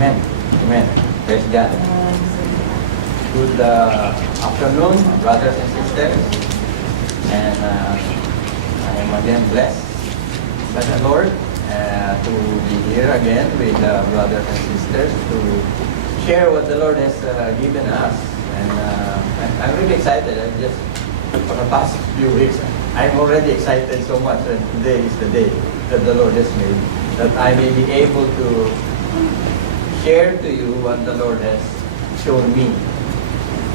Amen. Amen. Praise God. Good afternoon, brothers and sisters. And I am again blessed by the Lord to be here again with brothers and sisters to share what the Lord has given us. And I'm really excited. I just, for the past few weeks, I'm already excited so much. And today is the day that the Lord has made, that I may be able to share to you what the Lord has shown me.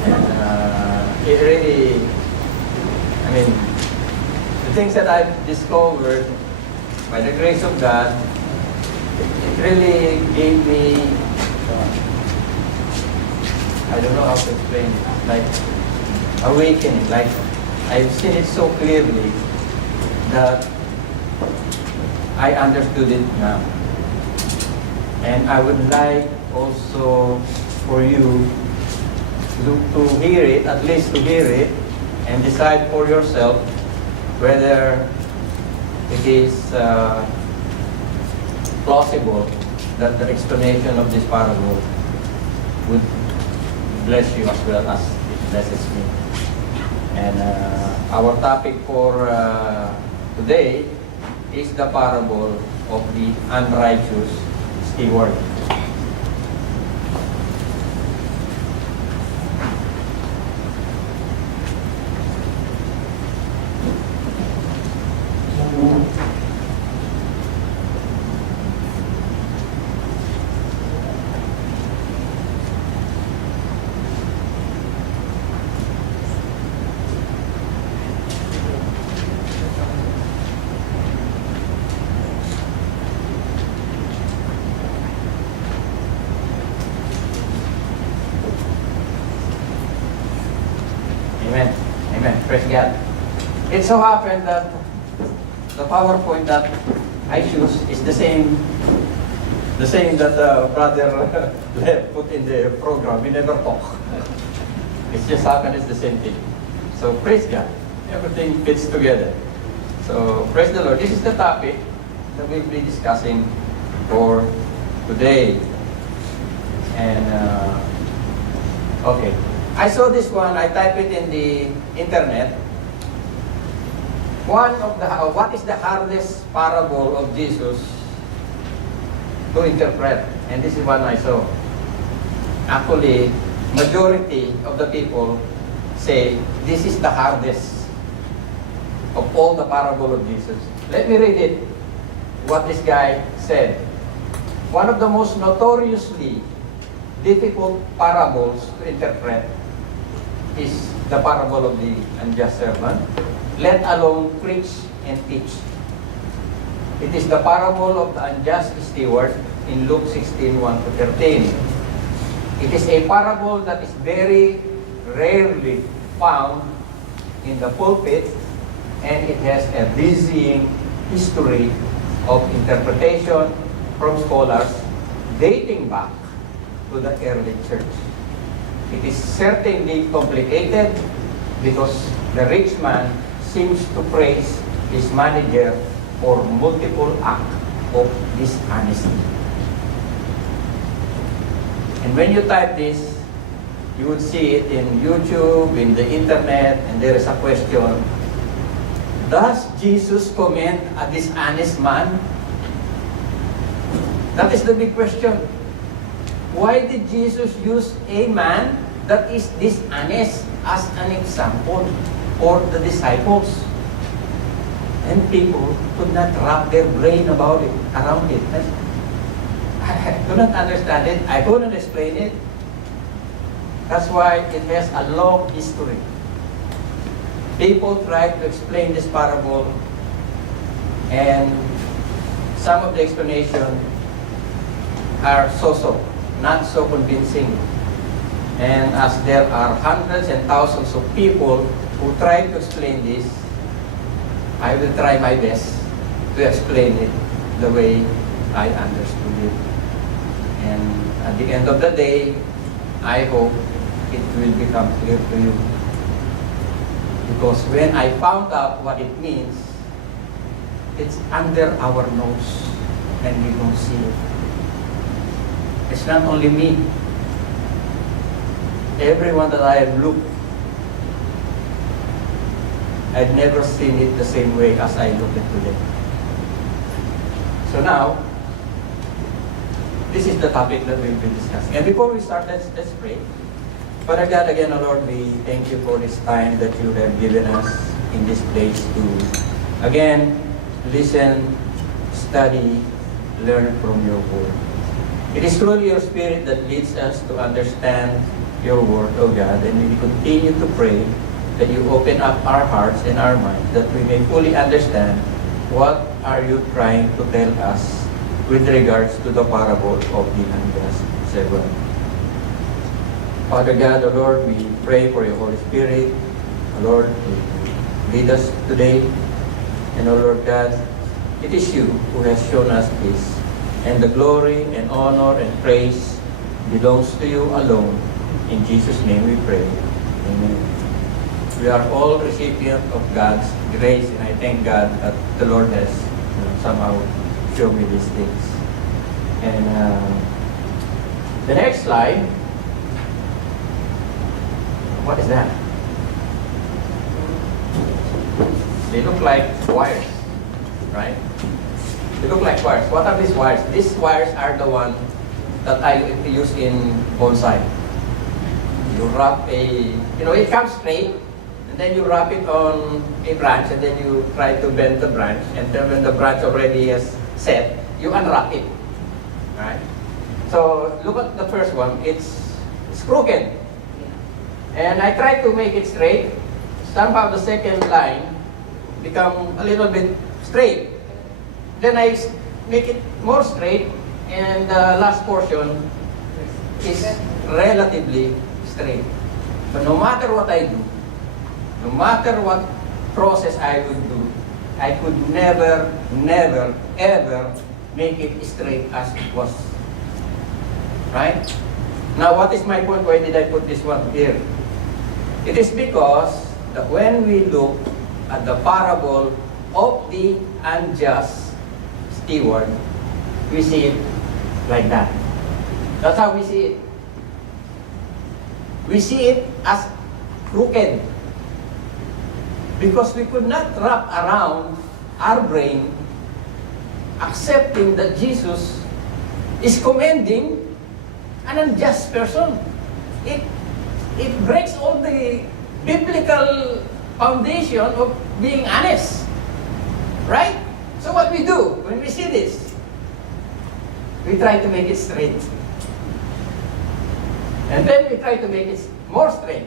And it really, I mean, the things that I've discovered by the grace of God, it really gave me, I don't know how to explain it, like awakening, like I've seen it so clearly that I understood it now. And I would like also for you to hear it, at least to hear it, and decide for yourself whether it is plausible that the explanation of this parable would bless you as well as it blesses me. And our topic for today is the parable of the unrighteous steward. Amen. Amen. Praise God. It so happened that the PowerPoint that I choose is the same that Brother Lev put in the program. We never talk. It just happened it's the same thing. So praise God. Everything fits together. So praise the Lord. This is the topic that we'll be discussing for today. And okay. I saw this one, I typed it in the internet. What is the hardest parable of Jesus to interpret? And this is one I saw. Actually, majority of the people say this is the hardest of all the parable of Jesus. Let me read it, what this guy said. One of the most notoriously difficult parables to interpret is the parable of the unjust servant, let alone preach and teach. It is the parable of the unjust steward in Luke 16, 1-13. It is a parable that is very rarely found in the pulpit, and it has a dizzying history of interpretation from scholars dating back to the early church. It is certainly complicated because the rich man seems to praise his manager for multiple acts of dishonesty. And when you type this, you would see it in YouTube, in the internet, and there is a question. Does Jesus commend a dishonest man? That is the big question. Why did Jesus use a man that is dishonest as an example for the disciples? And people could not wrap their brain around it. I couldn't understand it. I couldn't explain it. That's why it has a long history. People tried to explain this parable, and some of the explanations are so-so, not so convincing. And as there are hundreds and thousands of people who try to explain this, I will try my best to explain it the way I understood it. And at the end of the day, I hope it will become clear to you. Because when I found out what it means, it's under our nose and we don't see it. It's not only me. Everyone that I have looked, I've never seen it the same way as I look at today. So now, this is the topic that we'll be discussing. And before we start, let's pray. Father God, again, O Lord, we thank you for this time that you have given us in this place to, again, listen, study, learn from your word. It is truly your Spirit that leads us to understand your word, O God, and we continue to pray that you open up our hearts and our minds, that we may fully understand what are you trying to tell us with regards to the parable of the unjust servant. Father God, O Lord, we pray for your Holy Spirit, O Lord, to lead us today. And O Lord God, it is you who has shown us this. And the glory and honor and praise belongs to you alone. In Jesus' name we pray. Amen. We are all recipients of God's grace, and I thank God that the Lord has somehow shown me these things. And the next slide, what is that? They look like wires, right? They look like wires. What are these wires? These wires are the ones that I use in bonsai. You wrap it comes straight, and then you wrap it on a branch, and then you try to bend the branch, and then when the branch already is set, you unwrap it, right? So look at the first one. It's crooked, and I try to make it straight. Somehow the second line become a little bit straight. Then I make it more straight, and the last portion is relatively straight. But no matter what I do, no matter what process I would do, I could never, ever make it straight as it was. Right? Now, what is my point? Why did I put this one here? It is because that when we look at the parable of the unjust steward, we see it like that. That's how we see it. We see it as crooked. Because we could not wrap around our brain accepting that Jesus is commending an unjust person. It breaks all the biblical foundation of being honest. Right? So what we do when we see this? We try to make it straight. And then we try to make it more straight.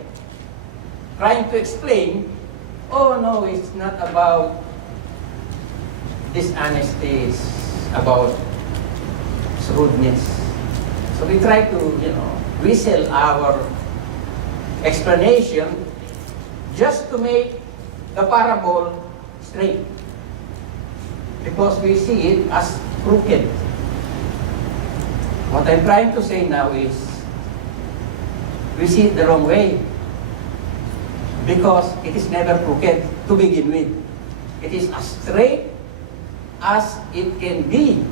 Trying to explain, oh no, it's not about dishonesty, it's about shrewdness. So we try to, whistle our explanation just to make the parable straight. Because we see it as crooked. What I'm trying to say now is, we see it the wrong way. Because it is never crooked to begin with. It is as straight as it can be.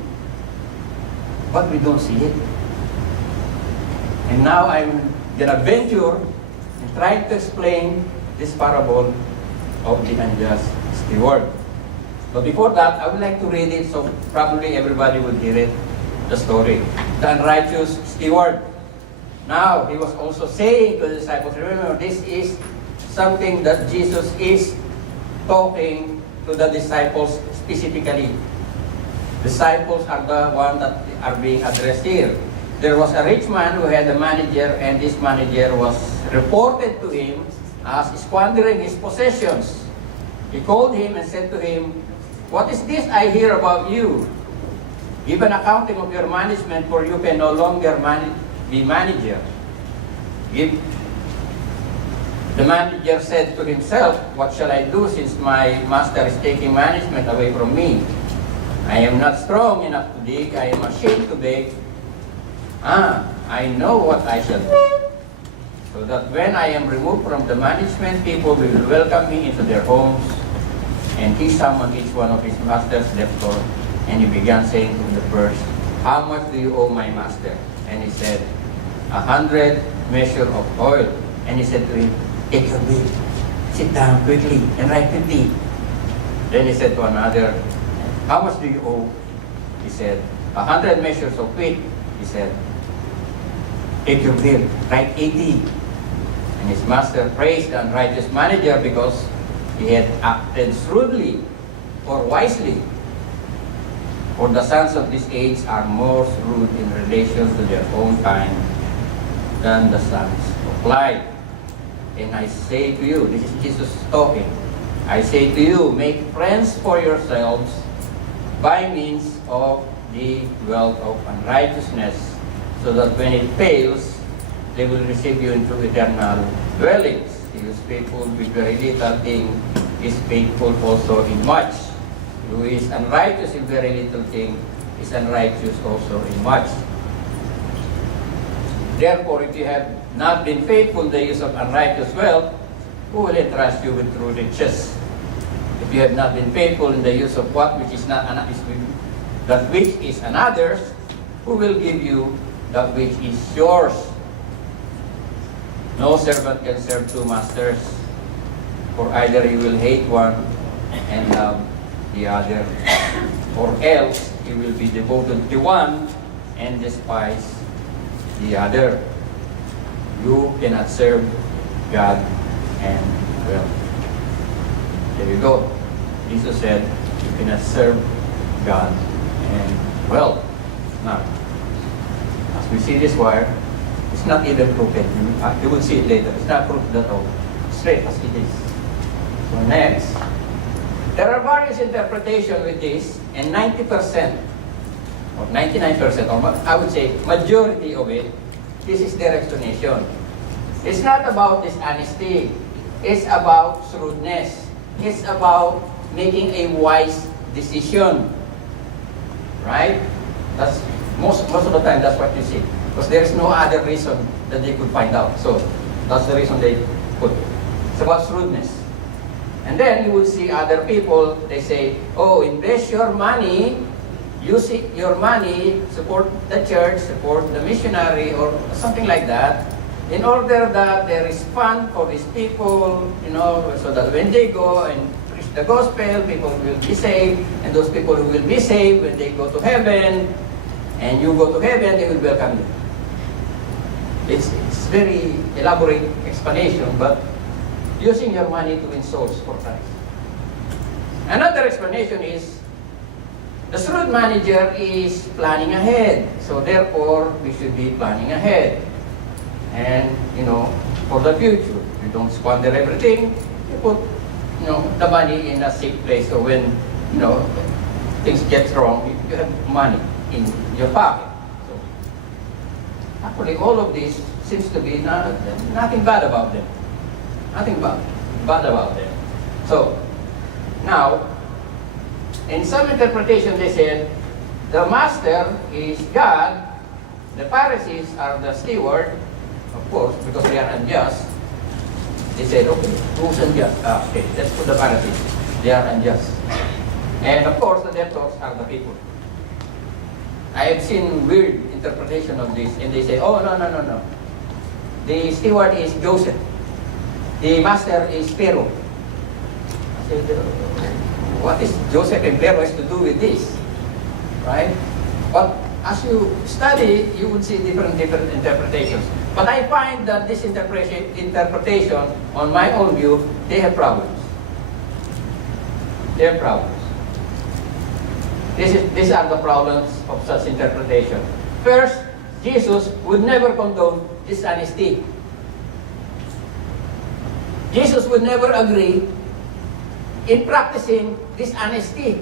But we don't see it. And now I'm going to venture in trying to explain this parable of the unjust steward. But before that, I would like to read it so probably everybody will hear it, the story. The unrighteous steward. Now, he was also saying to the disciples, remember, this is something that Jesus is talking to the disciples specifically. Disciples are the ones that are being addressed here. There was a rich man who had a manager, and this manager was reported to him as squandering his possessions. He called him and said to him, "What is this I hear about you? Give an accounting of your management, for you can no longer be manager." The manager said to himself, "What shall I do since my master is taking management away from me? I am not strong enough to dig, I am ashamed to beg. I know what I shall do, so that when I am removed from the management, people will welcome me into their homes." And he summoned each one of his master's debtors, and he began saying to the first, "How much do you owe my master?" And he said, 100 measure of oil. And he said to him, take your bill. Sit down quickly and write 50. Then he said to another, how much do you owe? He said, 100 measures of wheat. He said, take your bill, write 80. And his master praised the unrighteous manager because he had acted shrewdly or wisely. For the sons of this age are more shrewd in relation to their own kind than the sons of light. And I say to you, this is Jesus talking, I say to you, make friends for yourselves by means of the wealth of unrighteousness, so that when it fails, they will receive you into eternal dwellings. He who is faithful with very little thing is faithful also in much. Who is unrighteous in very little thing is unrighteous also in much. Therefore, if you have not been faithful in the use of unrighteous wealth, who will entrust you with true riches? If you have not been faithful in the use of what which is not that which is another's, who will give you that which is yours? No servant can serve two masters, for either he will hate one and love the other, or else he will be devoted to one and despise the other. You cannot serve God and wealth. There you go. Jesus said, you cannot serve God and wealth. Now, as we see this wire, it's not even crooked. You will see it later. It's not crooked at all. Straight as it is. So next, there are various interpretations with this, and 90% or 99%, or I would say majority of it, this is their explanation. It's not about dishonesty. It's about shrewdness. It's about making a wise decision. Right? That's most of the time, that's what you see. Because there is no other reason that they could find out. So that's the reason they put. It's about shrewdness. And then you will see other people, they say, oh, invest your money, use your money, support the church, support the missionary, or something like that, in order that there is fund for these people, so that when they go and preach the gospel, people will be saved, and those people who will be saved, when they go to heaven, and you go to heaven, they will welcome you. It's very elaborate explanation, but using your money to win souls for Christ. Another explanation is, the shrewd manager is planning ahead. So therefore, we should be planning ahead. And, for the future, you don't squander everything. You put, the money in a safe place. So when, things get wrong, you have money in your pocket. So, actually, all of this seems to be nothing bad about them. Nothing bad about them. So, now, in some interpretation they said, the master is God, the Pharisees are the steward, of course, because they are unjust. They said, okay, who's unjust? Okay, let's put the Pharisees. They are unjust. And of course, the debtors are the people. I have seen weird interpretation of this, and they say, oh, no. The steward is Joseph. The master is Pharaoh. I said, what is Joseph and Pharaoh has to do with this? Right? But as you study, you would see different interpretations. But I find that this interpretation, on my own view, they have problems. They have problems. These are the problems of such interpretation. First, Jesus would never condone dishonesty. Jesus would never agree in practicing dishonesty.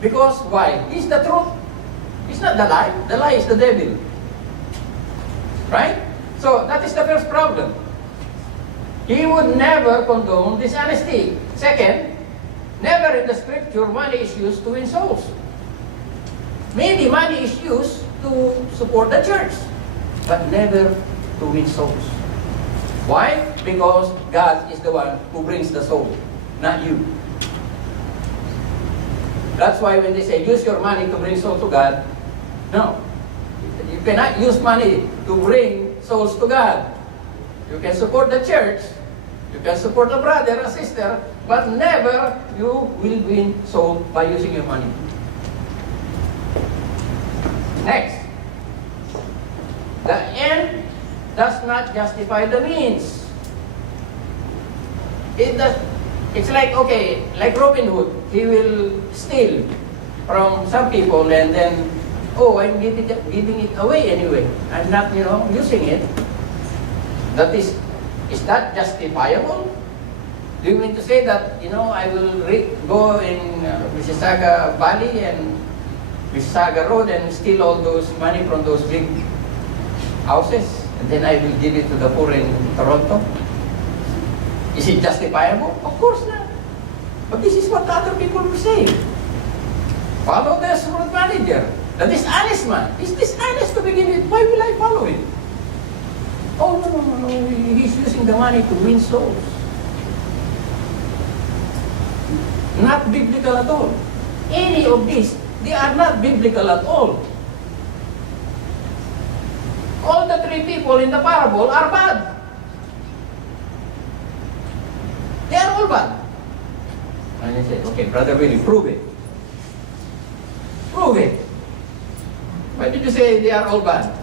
Because why? It's the truth. It's not the lie. The lie is the devil. Right? So that is the first problem. He would never condone dishonesty. Second, never in the scripture money is used to win souls. Maybe money is used to support the church, but never to win souls. Why? Because God is the one who brings the soul, not you. That's why when they say, use your money to bring soul to God, no. You cannot use money to bring souls to God. You can support the church, you can support a brother, a sister, but never you will win soul by using your money. Next. The end does not justify the means. It's like, okay, like Robin Hood, he will steal from some people and then, oh, I'm giving it away anyway. I'm not, using it. That is that justifiable? Do you mean to say that, I will go in Mississauga Valley and Mississauga Road and steal all those money from those big houses and then I will give it to the poor in Toronto? Is it justifiable? Of course not. But this is what other people will say. Follow the road manager, the dishonest man. He's dishonest to begin with. Why will I follow him? Oh, no. He's using the money to win souls. Not biblical at all. Any of these, they are not biblical at all. All the three people in the parable are bad. They are all bad. And he said, okay, Brother Willie, prove it. Prove it. Why did you say they are all bad?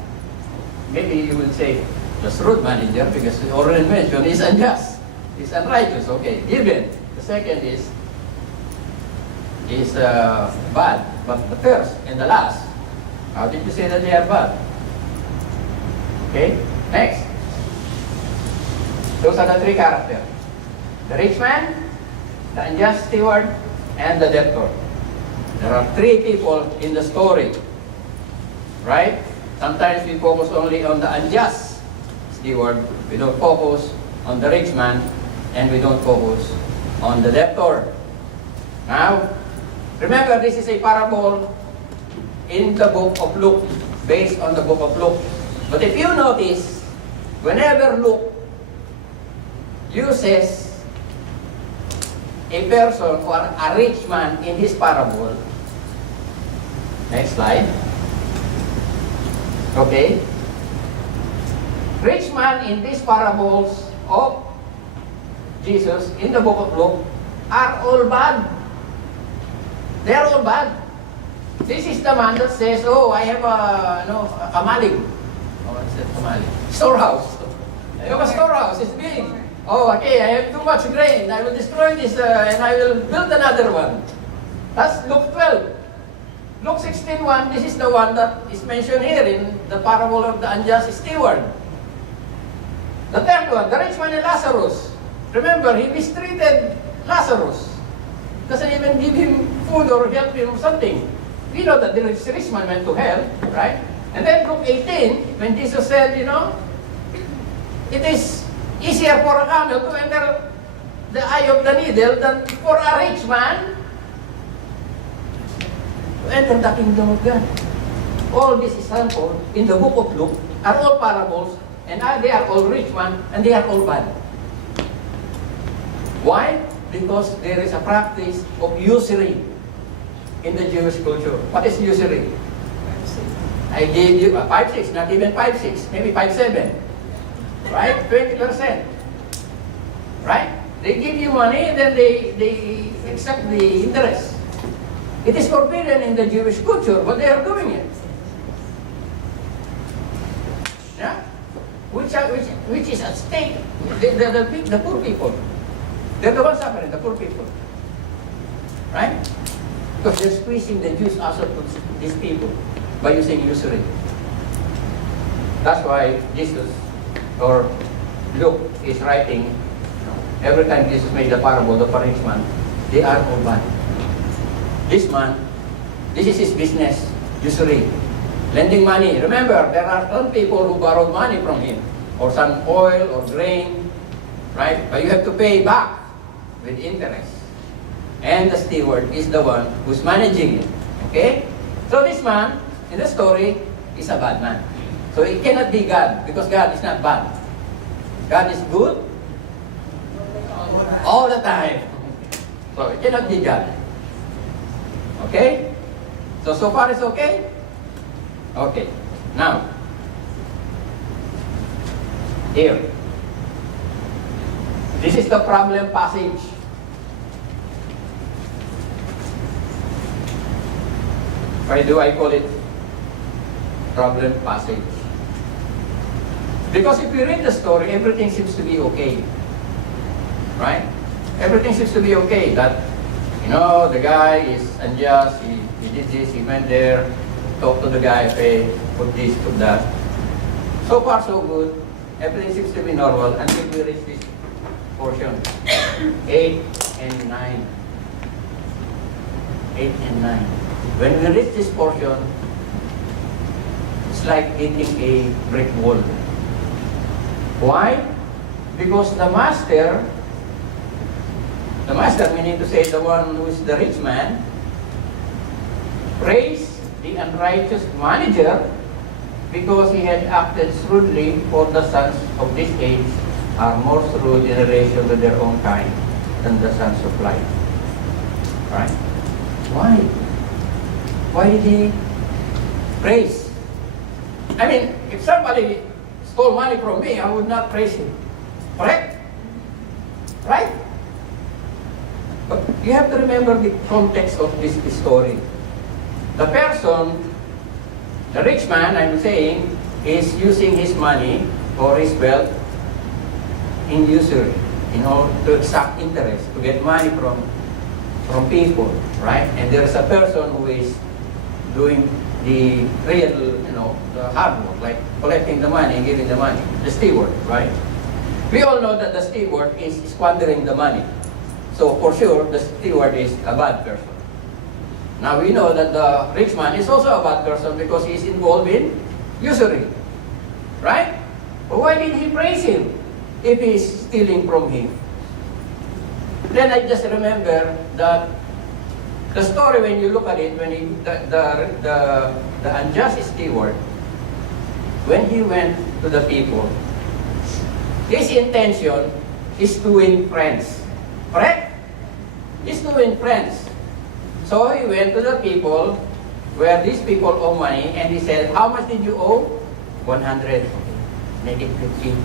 Maybe you will say, the road manager, because we already mentioned, is unjust. Is unrighteous. Okay, given. The second is bad. But the first and the last, how did you say that they are bad? Okay, next. Those are the three characters. The rich man, the unjust steward, and the debtor. There are three people in the story. Right? Sometimes we focus only on the unjust steward. We don't focus on the rich man, and we don't focus on the debtor. Now, remember, this is a parable in the book of Luke, based on the book of Luke. But if you notice, whenever Luke uses a person or a rich man in his parable, next slide. Okay. Rich man in these parables of Jesus in the book of Luke are all bad. They are all bad. This is the man that says, oh, I have a kamalig. Oh, what's that kamalig? Storehouse. I have a storehouse. It's big. Oh, okay, I have too much grain. I will destroy this and I will build another one. That's Luke 12. Luke 16:1, this is the one that is mentioned here in the parable of the unjust steward. The third one, the rich man and Lazarus. Remember, he mistreated Lazarus. Doesn't even give him food or help him with something. We know that the rich man went to hell, right? And then Luke 18, when Jesus said, it is easier for a camel to enter the eye of the needle than for a rich man to enter the kingdom of God. All this example in the book of Luke are all parables, and they are all rich man, and they are all bad. Why? Because there is a practice of usury in the Jewish culture. What is usury? I gave you 5-6, not even 5-6, maybe 5-7. Right? 20%. Right? They give you money, then they accept the interest. It is forbidden in the Jewish culture, but they are doing it. Yeah? Which is at stake? The poor people. They're the ones suffering, the poor people. Right? Because they're squeezing the Jews out of these people by using usury. That's why Jesus or Luke is writing, every time Jesus made the parable of the rich man, they are all bad. This man, this is his business, usury, lending money. Remember, there are some people who borrowed money from him, or some oil or grain, right? But you have to pay back with interest. And the steward is the one who's managing it. Okay? So this man, in the story, is a bad man. So it cannot be God, because God is not bad. God is good all the time. So it cannot be God. Okay? So far it's okay? Okay. Now, Here. This is the problem passage. Why do I call it problem passage? Because if you read the story, everything seems to be okay. Right? Everything seems to be okay. That, you know, the guy is unjust, he did this, he went there, talked to the guy, pay, put this, put that. So far, so good. Everything seems to be normal until we reach this portion. 8 and 9. 8 and 9. When we reach this portion, it's like hitting a brick wall. Why? Because the master meaning to say the one who is the rich man, praised the unrighteous manager because he had acted shrewdly, for the sons of this age are more shrewd in relation to their own kind than the sons of light. Right? Why? Why did he praise? I mean, if somebody stole money from me, I would not praise him. Correct? Right? But you have to remember the context of this story. The person, the rich man, I'm saying, is using his money or his wealth in usury, in order to exact interest, to get money from people, right? And there is a person who is doing the real, the hard work, like collecting the money and giving the money, the steward, right? We all know that the steward is squandering the money. So for sure, the steward is a bad person. Now we know that the rich man is also a bad person because he is involved in usury, right? But why did he praise him if he is stealing from him? Then I just remember that the story, when you look at it, when the unjust steward, when he went to the people, his intention is to win friends. Correct? Is to win friends. So he went to the people where these people owe money and he said, how much did you owe? 100. Make it 50.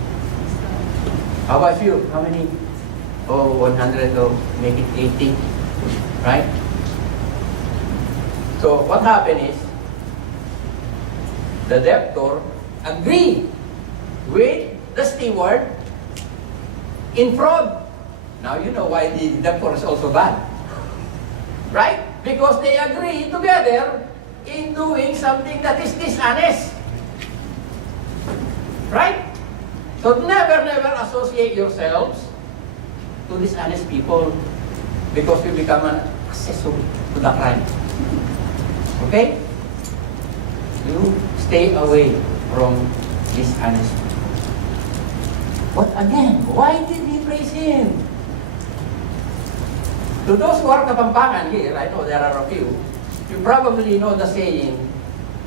How about you? How many? Oh, 100. Oh, make it 80. Right? So what happened is, the debtor agreed with the steward in fraud. Now you know why the debtor is also bad. Right? Because they agree together in doing something that is dishonest. Right? So never associate yourselves to dishonest people because you become an accessory to the crime. Okay? You stay away from dishonest people. But again, why did he praise him? To those who are Kapampangan here, I know there are a few, you probably know the saying,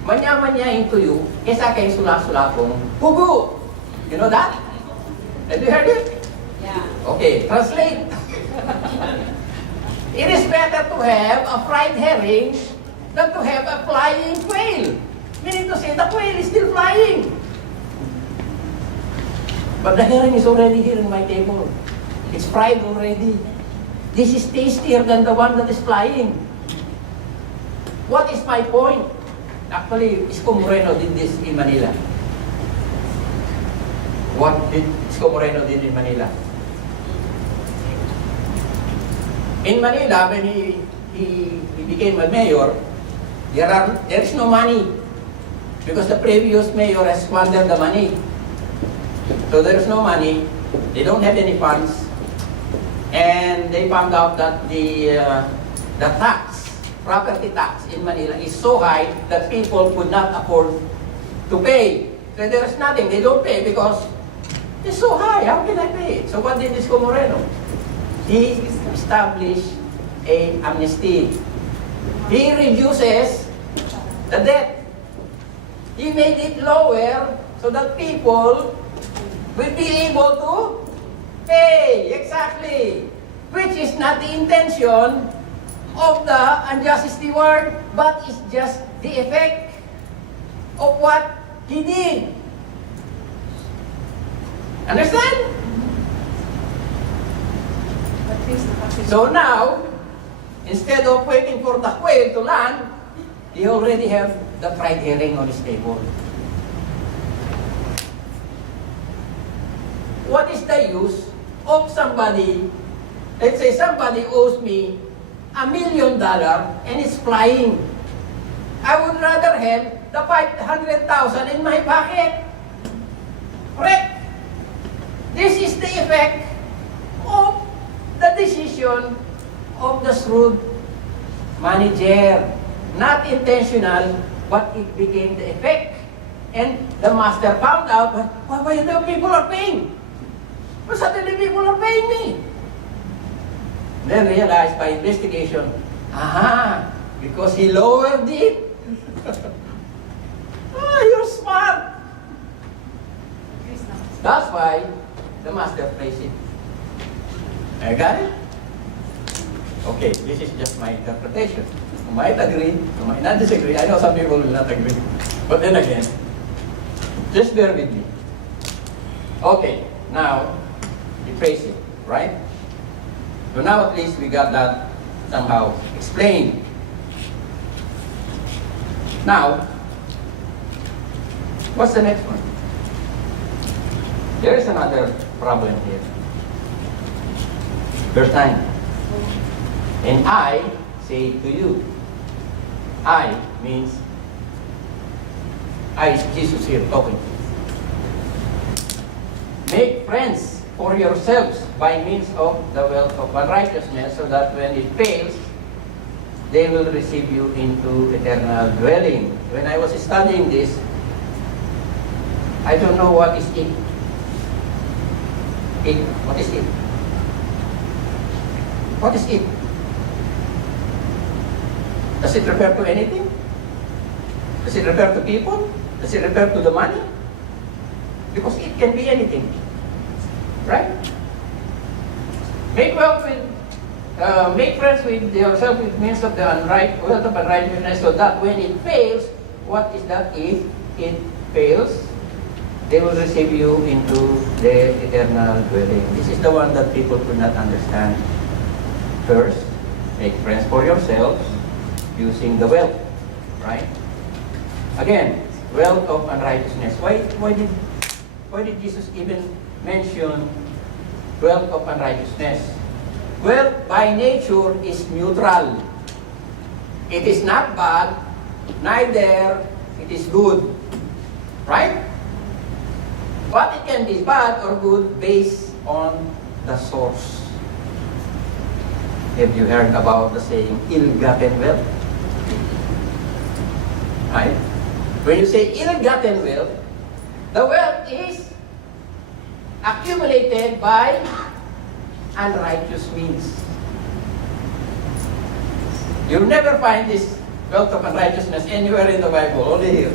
manya-manyain tuyo, kesa kay sula-sulakong pugo. You know that? Have you heard it? Yeah. Okay, translate. It is better to have a fried herring than to have a flying quail. Meaning to say, the quail is still flying. But the herring is already here in my table. It's fried already. This is tastier than the one that is flying. What is my point? Actually, Isko Moreno did this in Manila. What did Isko Moreno did in Manila? In Manila, when he became a mayor, there is no money because the previous mayor has squandered the money. So there is no money. They don't have any funds. And they found out that the property tax in Manila is so high that people could not afford to pay. So there is nothing, they don't pay because it's so high, how can I pay it? So what did Isko Moreno? He established an amnesty. He reduces the debt. He made it lower so that people will be able to pay, exactly. Which is not the intention of the unjust steward, but it's just the effect of what he did. Understand? So now, instead of waiting for the quail to land, he already have the fried herring on his table. What is the use of somebody, let's say somebody owes me $1 million and it's flying. I would rather have the 500,000 in my pocket. Correct? This is the effect of the decision of the shrewd manager. Not intentional, but it became the effect. And the master found out, why the people are paying? But suddenly people are paying me. Then realized by investigation, because he lowered it. You're smart. That's why the master placed it. I got it? Okay, this is just my interpretation. You might agree, you might not disagree. I know some people will not agree. But then again, just bear with me. Okay, now, we place it, right? So now at least we got that somehow explained. Now, what's the next one? There is another problem here. Verse 9. And I say to you. I means, I is Jesus here talking. Make friends for yourselves by means of the wealth of unrighteousness, so that when it fails, they will receive you into eternal dwelling. When I was studying this, I don't know what is it. What is it? What is it? Does it refer to anything? Does it refer to people? Does it refer to the money? Because it can be anything. Right? Make friends with yourself with means of the wealth of unrighteousness, so that when it fails, what is that? If it fails, they will receive you into the eternal dwelling. This is the one that people could not understand. First, make friends for yourselves using the wealth, right? Again, wealth of unrighteousness. Why did Jesus even mention wealth of unrighteousness? Wealth by nature is neutral. It is not bad, neither it is good. Right? But it can be bad or good based on the source. Have you heard about the saying, ill-gotten wealth? Right? When you say ill-gotten wealth, the wealth is accumulated by unrighteous means. You'll never find this wealth of unrighteousness anywhere in the Bible, only here.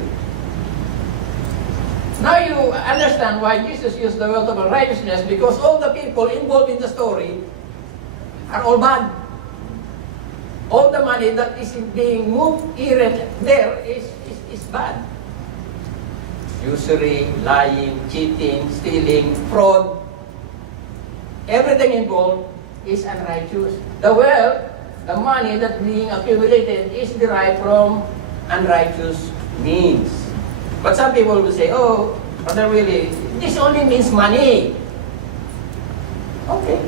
Now you understand why Jesus used the wealth of unrighteousness, because all the people involved in the story are all bad. All the money that is being moved here and there is bad. Usury, lying, cheating, stealing, fraud. Everything involved is unrighteous. The wealth, the money that being accumulated is derived from unrighteous means. But some people will say, oh, Brother Willie, this only means money. Okay.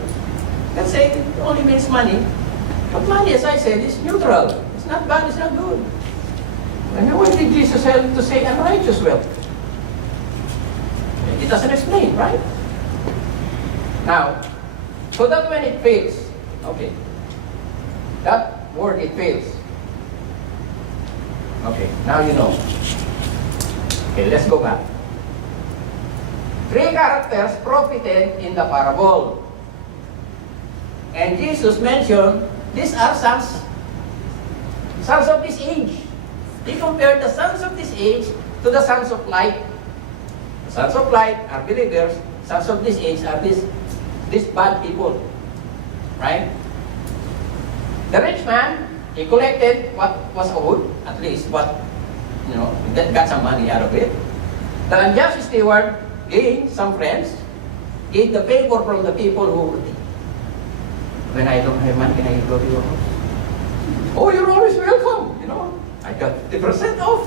Let's say it only means money. But money, as I said, is neutral. It's not bad, it's not good. And when did Jesus help to say unrighteous wealth? It doesn't explain, right? Now, so that when it fails, okay, that word, it fails. Okay, now you know. Okay, let's go back. Three characters profited in the parable. And Jesus mentioned, these are sons of this age. He compared the sons of this age to the sons of light. The sons of light are believers. Sons of this age are these bad people. Right? The rich man, he collected what was owed, at least what, got some money out of it. The unjust steward gained some friends, Get the favor from the people who, when I don't have money, can I go to your house? Oh, you're always welcome, you know. I got 50% off.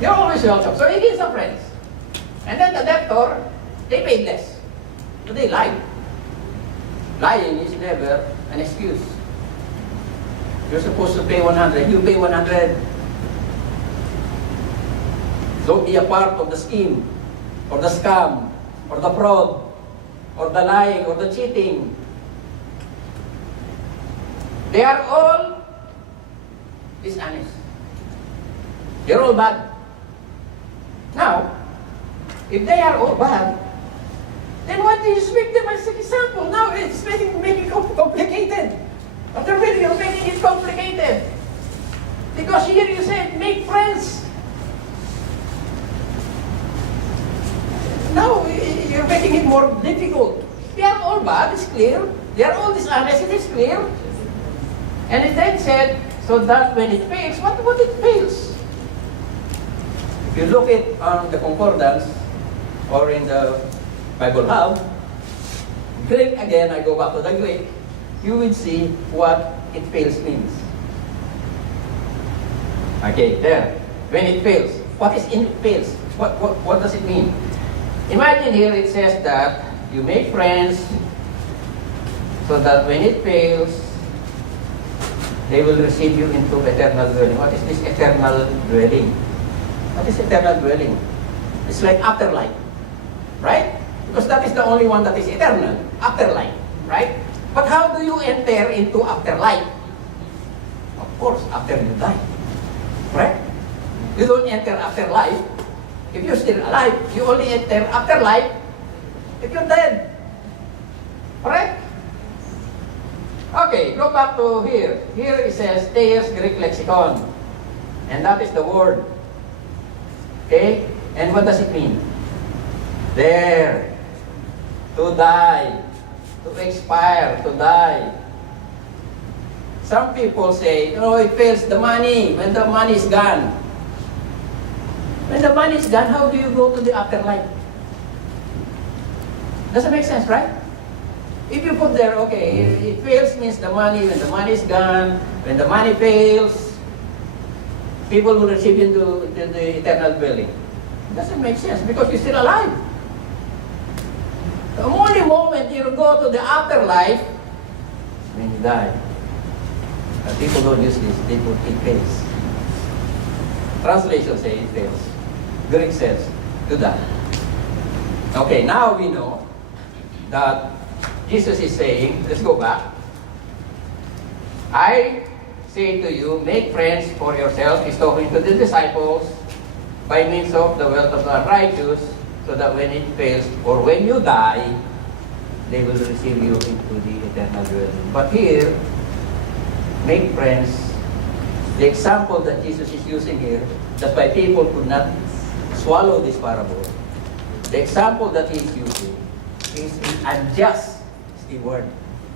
You're always welcome. So he gets some friends. And then the debtor, they paid less. So they lied. Lying is never an excuse. You're supposed to pay 100, you pay 100. Don't be a part of the scheme, or the scam, or the fraud, or the lying, or the cheating. They are all dishonest. They're all bad. Now, if they are all bad, then why do you speak them as an example? Now it's making it complicated. After really, you're making it complicated. Because here you said, make friends. Now you're making it more difficult. They are all bad, it's clear. They are all dishonest, it is clear. And it then said, so that when it fails, what it fails? If you look at the concordance, or in the Bible Hub, Greek again, I go back to the Greek, you will see what it fails means. Okay, there. When it fails. What is in it fails? What does it mean? Imagine here it says that you make friends so that when it fails, they will receive you into eternal dwelling. What is this eternal dwelling? What is eternal dwelling? It's like afterlife, right? Because that is the only one that is eternal, afterlife, right? But how do you enter into afterlife? Of course, after you die, right? You don't enter afterlife. If you're still alive, you only enter afterlife if you're dead. Correct? Okay, go back to here. Here it says Thayer's Greek Lexicon. And that is the word. Okay? And what does it mean? There. To die. To expire. To die. Some people say, it fails the money when the money is gone. When the money is gone, how do you go to the afterlife? Doesn't make sense, right? If you put there, okay, it fails means the money, when the money is gone, when the money fails, people will receive you into the eternal dwelling. Doesn't make sense because you're still alive. The only moment you go to the afterlife when you die. But people don't use this, they put it fails. Translation says it fails. Greek says, to die. Okay, now we know that Jesus is saying, let's go back. I say to you, make friends for yourselves. He's talking to the disciples by means of the wealth of the righteous, so that when it fails, or when you die, they will receive you into the eternal dwelling. But here, make friends. The example that Jesus is using here, that's why people could not swallow this parable. The example that he is using is the unjust steward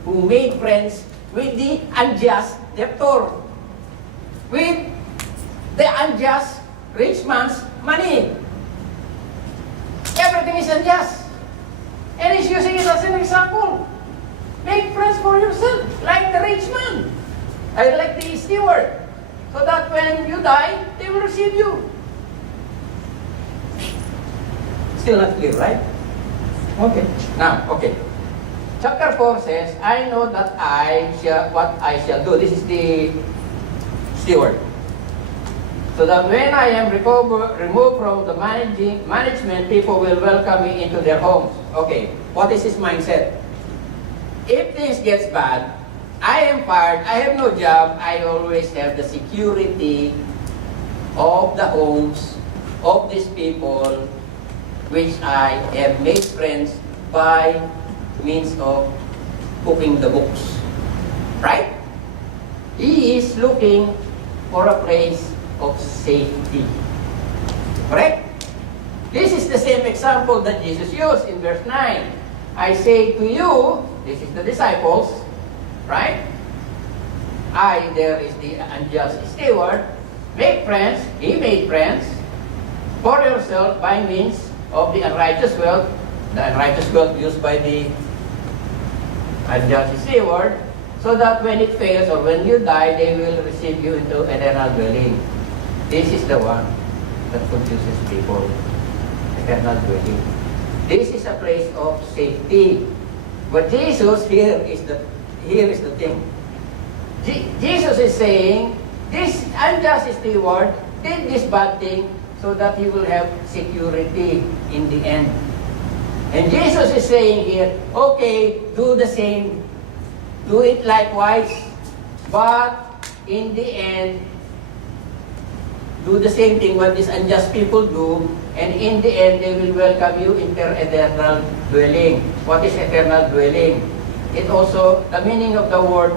who made friends with the unjust debtor, with the unjust rich man's money. Everything is unjust. And he's using it as an example. Make friends for yourself, like the rich man. Like the steward. So that when you die, they will receive you. Still not clear, right? Okay. Now, okay. Chapter 4 says, I know that what I shall do. This is the steward. So that when I am removed from the management, people will welcome me into their homes. Okay. What is his mindset? If things gets bad, I am fired, I have no job, I always have the security of the homes of these people which I have made friends by means of cooking the books. Right? He is looking for a place of safety. Correct? This is the same example that Jesus used in verse 9. I say to you, this is the disciples, right? There is the unjust steward. Make friends, he made friends for yourself by means of the unrighteous wealth, the unrighteous wealth used by the unjust is reward, so that when it fails or when you die, they will receive you into eternal dwelling. This is the one that confuses people. Eternal dwelling. This is a place of safety. But Jesus, here is the thing. Jesus is saying, this unjust steward did this bad thing so that he will have security in the end. And Jesus is saying here, okay, do the same. Do it likewise. But in the end, do the same thing what these unjust people do, and in the end, they will welcome you into eternal dwelling. What is eternal dwelling? It also, the meaning of the word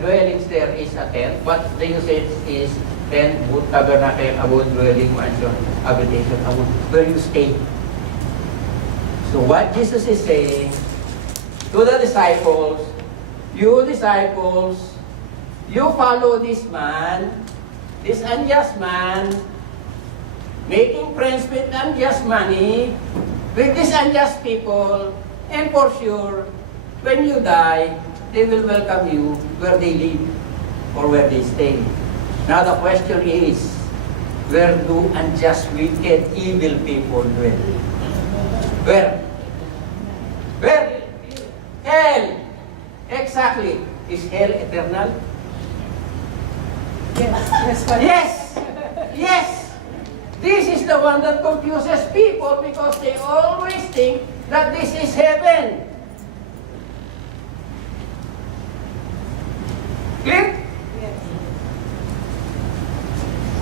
dwellings there is a tent, but the usage is tent, wood, tabernacle, abode, dwelling, mansion, habitation, abode, where you stay. So what Jesus is saying to the disciples, you follow this man, this unjust man, making friends with unjust money, with these unjust people, and for sure, when you die, they will welcome you where they live or where they stay. Now the question is, where do unjust, wicked, evil people dwell? Where? Where? Hell. Exactly. Is hell eternal? Yes. Yes. Yes. This is the one that confuses people because they always think that this is heaven. Clear? Yes.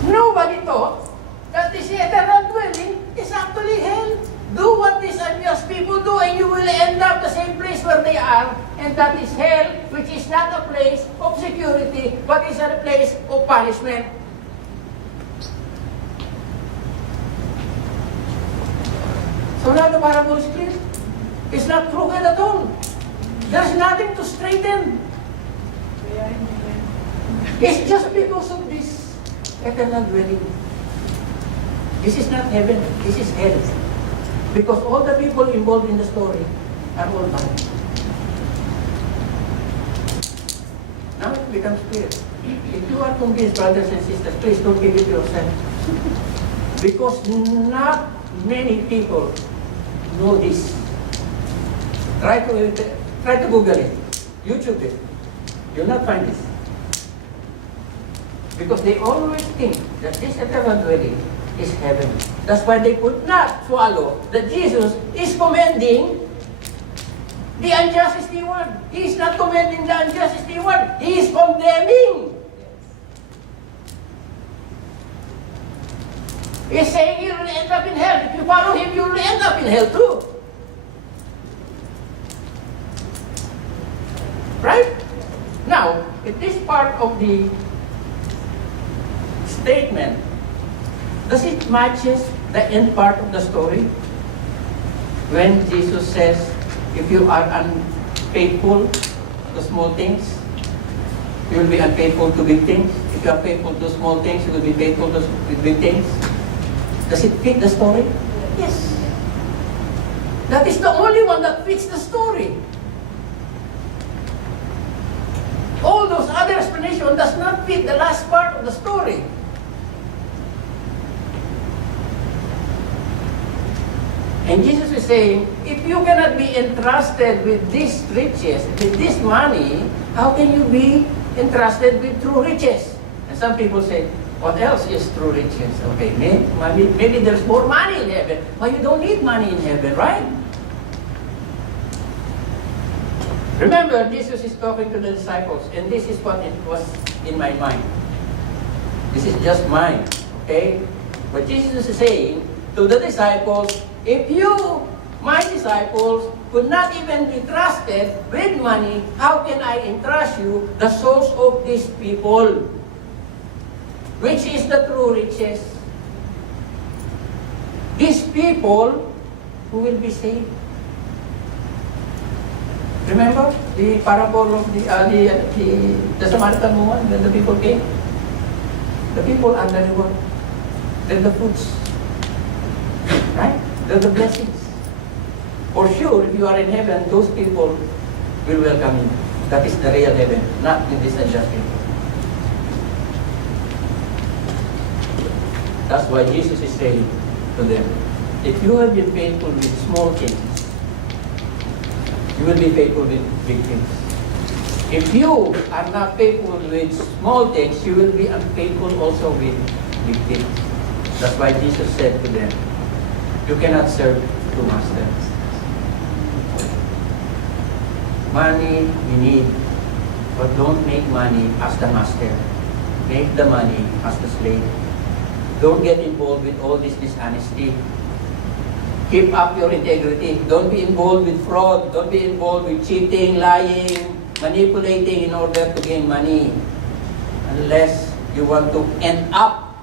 Nobody thought that this eternal dwelling is actually hell. Do what these unjust people do and you will end up the same place where they are, and that is hell, which is not a place of security, but is a place of punishment. So now the parable is clear. It's not crooked at all. There's nothing to straighten. We are in heaven. It's just because of this eternal dwelling. This is not heaven, this is hell. Because all the people involved in the story are all bad. Now it becomes clear. If you are convinced, brothers and sisters, please don't give it yourself. Because not many people know this. Try to Google it, YouTube it. You'll not find this. Because they always think that this eternal dwelling is heaven. That's why they could not swallow that Jesus is commending the unjust steward. He is not commending the unjust steward. He is condemning. He's saying you will end up in hell. If you follow him, you will end up in hell too. Right? Now, in this part of the statement, does it matches the end part of the story? When Jesus says, if you are unfaithful to small things, you will be unfaithful to big things. If you are faithful to small things, you will be faithful to big things. Does it fit the story? Yes. That is the only one that fits the story. All those other explanations does not fit the last part of the story. And Jesus is saying, if you cannot be entrusted with these riches, with this money, how can you be entrusted with true riches? And some people say, what else is true riches? Okay, maybe there's more money in heaven. But you don't need money in heaven, right? Remember, Jesus is talking to the disciples, and this is what it was in my mind. This is just mine, okay? But Jesus is saying to the disciples, if you, my disciples, could not even be trusted with money, how can I entrust you the souls of these people? Which is the true riches? These people who will be saved. Remember the parable of the Samaritan woman when the people came? The people are the reward. They're the fruits. Right? They're the blessings. For sure, if you are in heaven, those people will welcome you. That is the real heaven, not in this unjust people. That's why Jesus is saying to them, if you have been faithful with small things, you will be faithful with big things. If you are not faithful with small things, you will be unfaithful also with big things. That's why Jesus said to them, you cannot serve two masters. Money we need, but don't make money as the master. Make the money as the slave. Don't get involved with all this dishonesty. Keep up your integrity. Don't be involved with fraud. Don't be involved with cheating, lying, manipulating in order to gain money. Unless you want to end up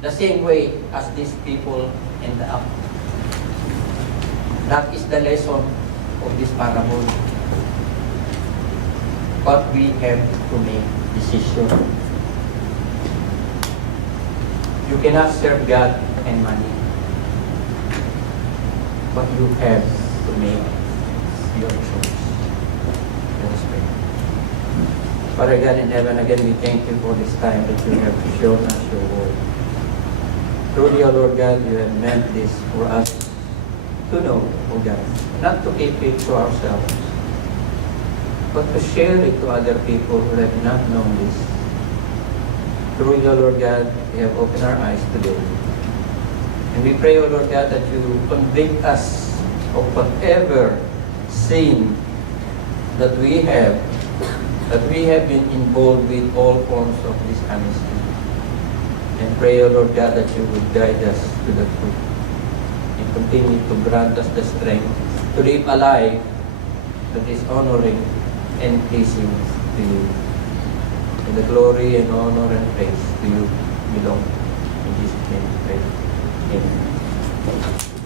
the same way as these people end up. That is the lesson of this parable. But we have to make decision. You cannot serve God and money. But you have to make your choice. Let us pray. Father God in heaven, again we thank you for this time that you have shown us your word. Truly, O Lord God, you have meant this for us to know, O God, not to keep it to ourselves, but to share it to other people who have not known this. Truly, O Lord God, we have opened our eyes today. And we pray, O Lord God, that you convict us of whatever sin that we have been involved with all forms of dishonesty. And pray, O Lord God, that you would guide us to the truth and continue to grant us the strength to live a life that is honoring and pleasing to you. And the glory and honor and praise to you belong. In Jesus' name we pray. Amen.